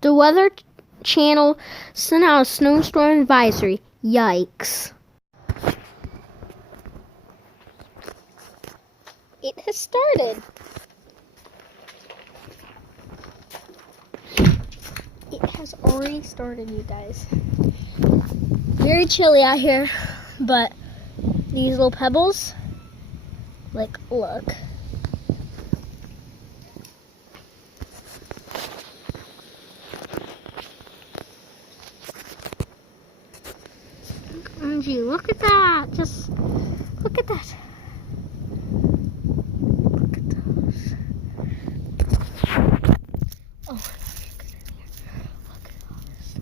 The Weather Channel sent out a snowstorm advisory. Yikes. It has started. It has already started, you guys. Very chilly out here, but these little pebbles, like, look. Angie, look at that. Just look at that. Look at those. Oh, look at all this. Look at all this.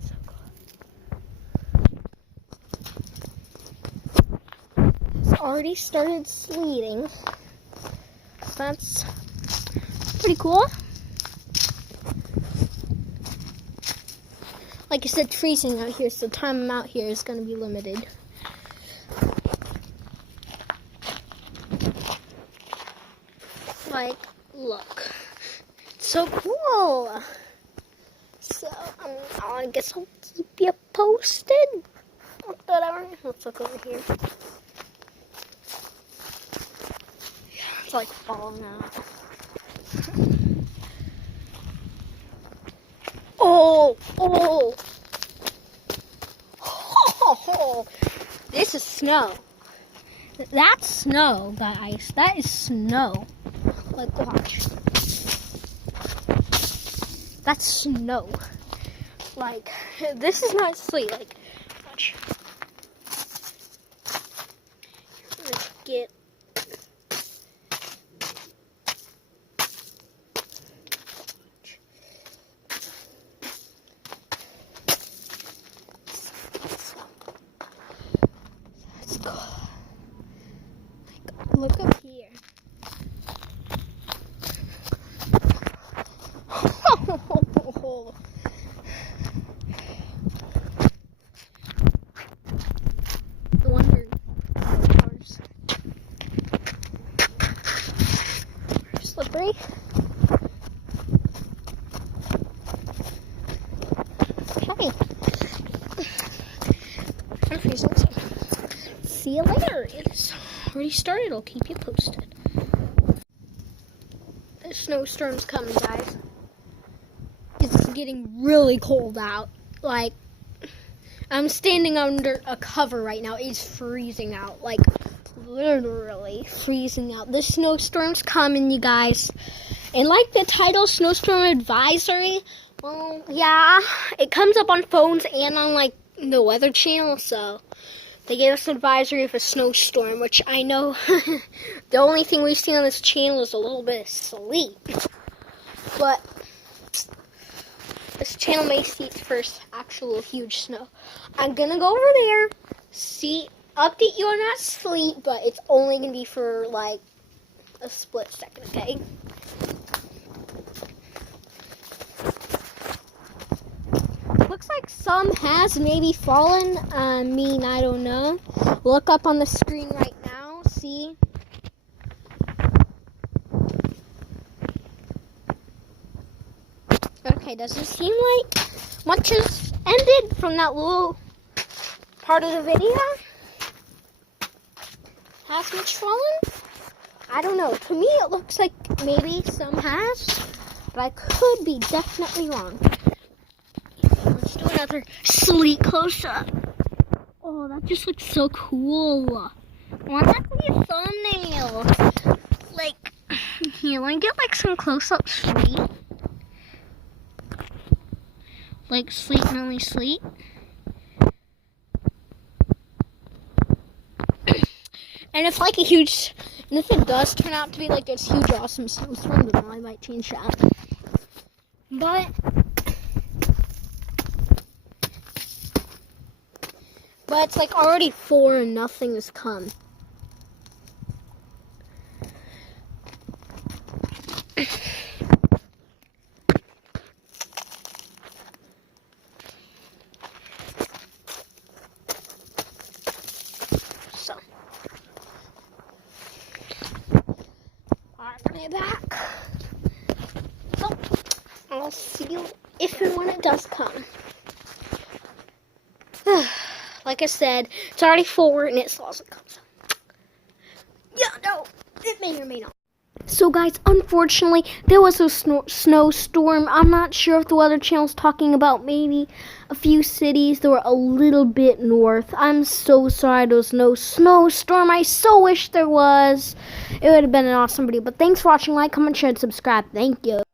So cool. It's already started sleeting. That's pretty cool. Like I said, freezing out here, so the time I'm out here is going to be limited. Like, look. It's so cool. So, I guess I'll keep you posted. Whatever. Let's look over here. It's like falling out. Oh. This is snow. That's snow, guys. That is snow. Like, watch. That's snow. Like, this is not sleet. Like, watch. Let's get. Look up here. The wonder cars. Slippery. Okay. I'm freezing. See you later. It's already started. I'll keep you posted. The snowstorm's coming, guys. It's getting really cold out. Like, I'm standing under a cover right now. It's freezing out. Like, literally freezing out. The snowstorm's coming, you guys. And like the title, Snowstorm Advisory, well, yeah, it comes up on phones and on, like, the Weather Channel, so they gave us an advisory of a snowstorm, which I know the only thing we've seen on this channel is a little bit of sleet. But this channel may see its first actual huge snow. I'm going to go over there, update you on that sleet, but it's only going to be for, like, a split second, okay? Looks like some has maybe fallen. I don't know. Look up on the screen right now. See? Okay, doesn't seem like much has ended from that little part of the video. Has much fallen? I don't know. To me, it looks like maybe some has, but I could be definitely wrong. Let's do another sleet close-up. Oh, that just looks so cool. I want that to be a thumbnail. Like, here, let me get, like, some close-up sleet. Like, sleet and only sleet. And if, like, and if it does turn out to be, like, this huge, awesome snowstorm, then I might change that. But it's like already 4 and nothing has come. video if and when it does come. Like I said, it's already 4 and it still hasn't come. So. Yeah, no, it may or may not. So guys, unfortunately, there was a snowstorm. I'm not sure if the Weather Channel's talking about maybe a few cities that were a little bit north. I'm so sorry there was no snowstorm. I so wish there was. It would have been an awesome video. But thanks for watching. Like, comment, share, and subscribe. Thank you.